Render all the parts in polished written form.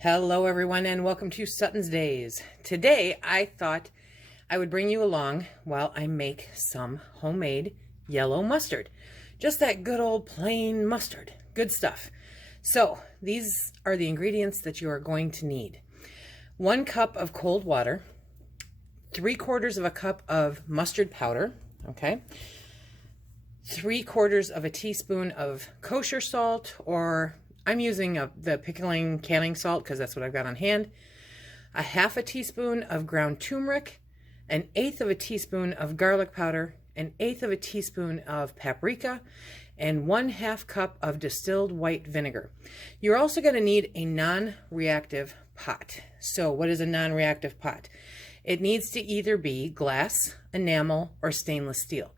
Hello everyone and welcome to SuttonsDaze. Today I thought I would bring you along while I make some homemade yellow mustard. Just that good old plain mustard. Good stuff. So these are the ingredients that you are going to need. 1 cup of cold water, 3/4 of a cup of mustard powder, okay? 3/4 of a teaspoon of kosher salt, or I'm using the pickling canning salt because that's what I've got on hand. 1/2 teaspoon of ground turmeric, 1/8 of a teaspoon of garlic powder, 1/8 of a teaspoon of paprika, and 1/2 cup of distilled white vinegar. You're also going to need a non-reactive pot. So what is a non-reactive pot? It needs to either be glass, enamel, or stainless steel.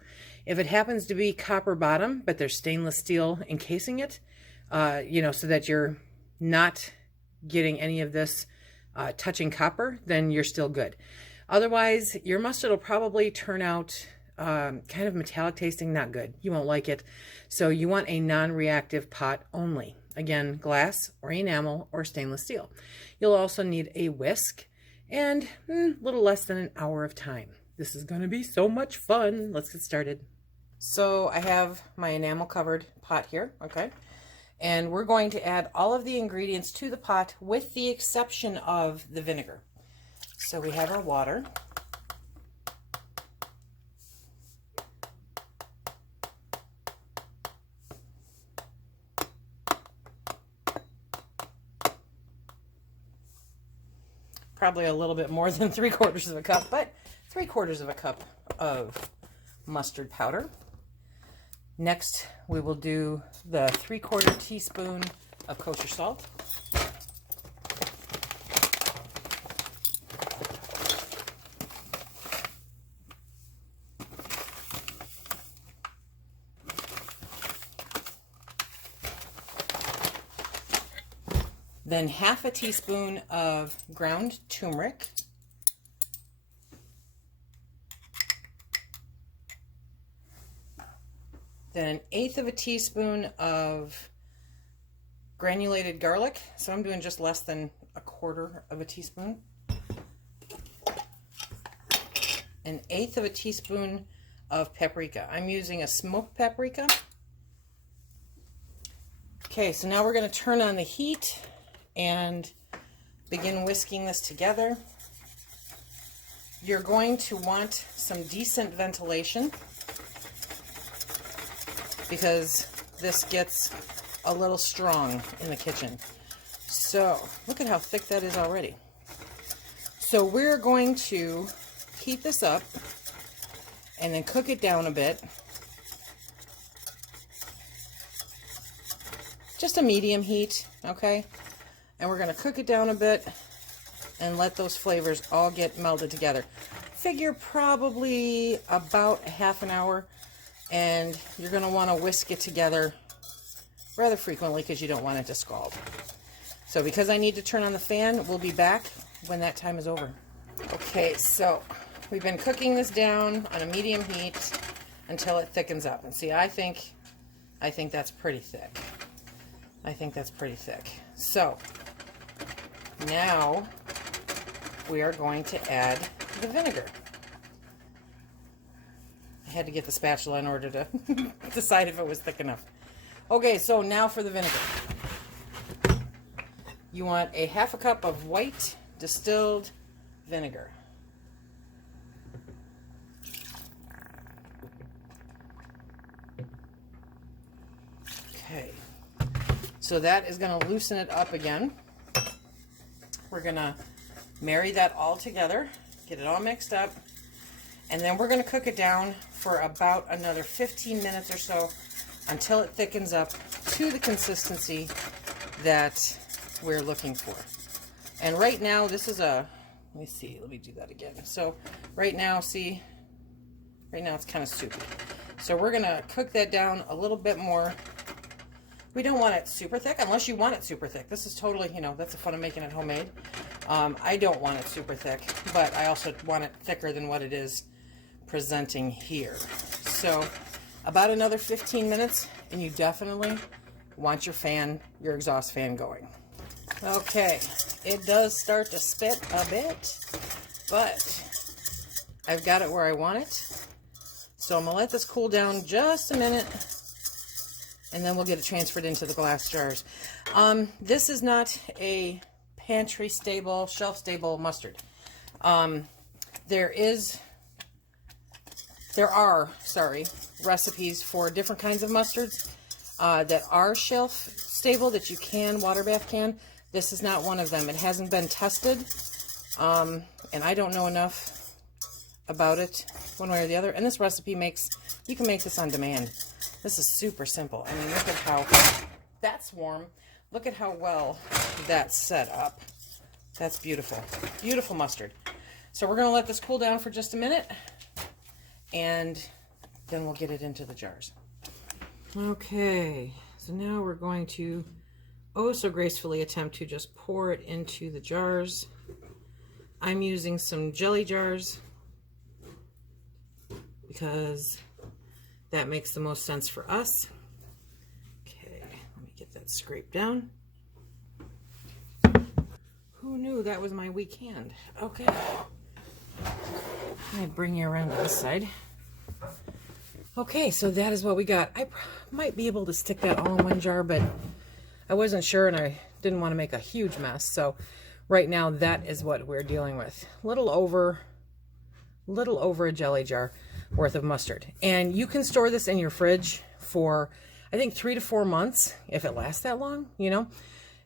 If it happens to be copper bottom, but there's stainless steel encasing it, so that you're not getting any of this touching copper, then you're still good. Otherwise, your mustard will probably turn out kind of metallic tasting, not good. You won't like it. So you want a non-reactive pot only. Again, glass or enamel or stainless steel. You'll also need a whisk and a little less than an hour of time. This is going to be so much fun. Let's get started. So I have my enamel covered pot here, okay? And we're going to add all of the ingredients to the pot with the exception of the vinegar. So we have our water. Probably a little bit more than 3/4 of a cup, but 3/4 of a cup of mustard powder. Next, we will do the 3/4 teaspoon of kosher salt. Then 1/2 teaspoon of ground turmeric. Then 1/8 of a teaspoon of granulated garlic. So I'm doing just less than 1/4 of a teaspoon. 1/8 of a teaspoon of paprika. I'm using a smoked paprika. Okay, so now we're going to turn on the heat and begin whisking this together. You're going to want some decent ventilation because this gets a little strong in the kitchen. So look at how thick that is already. So we're going to heat this up and then cook it down a bit. Just a medium heat, okay? And we're going to cook it down a bit and let those flavors all get melded together. Figure probably about 1/2 an hour. And you're going to want to whisk it together rather frequently because you don't want it to scald. So because I need to turn on the fan, we'll be back when that time is over. Okay, so we've been cooking this down on a medium heat until it thickens up. And see, I think that's pretty thick. I think that's pretty thick. So now we are going to add the vinegar. I had to get the spatula in order to decide if it was thick enough. Okay, so now for the vinegar. You want a 1/2 cup of white distilled vinegar. Okay, so that is going to loosen it up again. We're going to marry that all together, get it all mixed up. And then we're going to cook it down for about another 15 minutes or so until it thickens up to the consistency that we're looking for. And right now, this is let me do that again. So right now, right now it's kind of soupy. So we're going to cook that down a little bit more. We don't want it super thick unless you want it super thick. This is totally, that's the fun of making it homemade. I don't want it super thick, but I also want it thicker than what it is presenting here. So about another 15 minutes and you definitely want your exhaust fan going. Okay, it does start to spit a bit, but I've got it where I want it. So I'm going to let this cool down just a minute, and then we'll get it transferred into the glass jars. This is not a pantry stable, shelf stable mustard. There are recipes for different kinds of mustards that are shelf stable, that you can water bath can. This is not one of them. It hasn't been tested, and I don't know enough about it one way or the other. And this recipe you can make this on demand. This is super simple. I mean, look at how that's warm. Look at how well that's set up. That's beautiful. Beautiful mustard. So we're going to let this cool down for just a minute, and then we'll get it into the jars. Okay, so now we're going to oh so gracefully attempt to just pour it into the jars. I'm using some jelly jars because that makes the most sense for us. Okay, let me get that scraped down. Who knew that was my weak hand? Okay. Let me bring you around to this side. Okay, so that is what we got. I might be able to stick that all in one jar, but I wasn't sure and I didn't want to make a huge mess. So right now that is what we're dealing with. Little over a jelly jar worth of mustard. And you can store this in your fridge for, I think, 3 to 4 months, if it lasts that long, you know.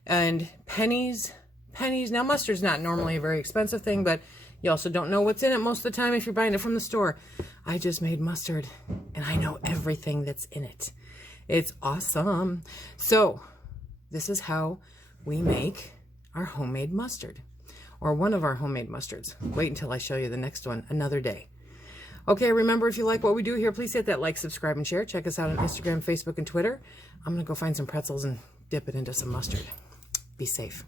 And pennies. Now, mustard's not normally a very expensive thing, but you also don't know what's in it most of the time if you're buying it from the store. I just made mustard, and I know everything that's in it. It's awesome. So this is how we make our homemade mustard, or one of our homemade mustards. Wait until I show you the next one another day. Okay, remember, if you like what we do here, please hit that like, subscribe, and share. Check us out on Instagram, Facebook, and Twitter. I'm going to go find some pretzels and dip it into some mustard. Be safe.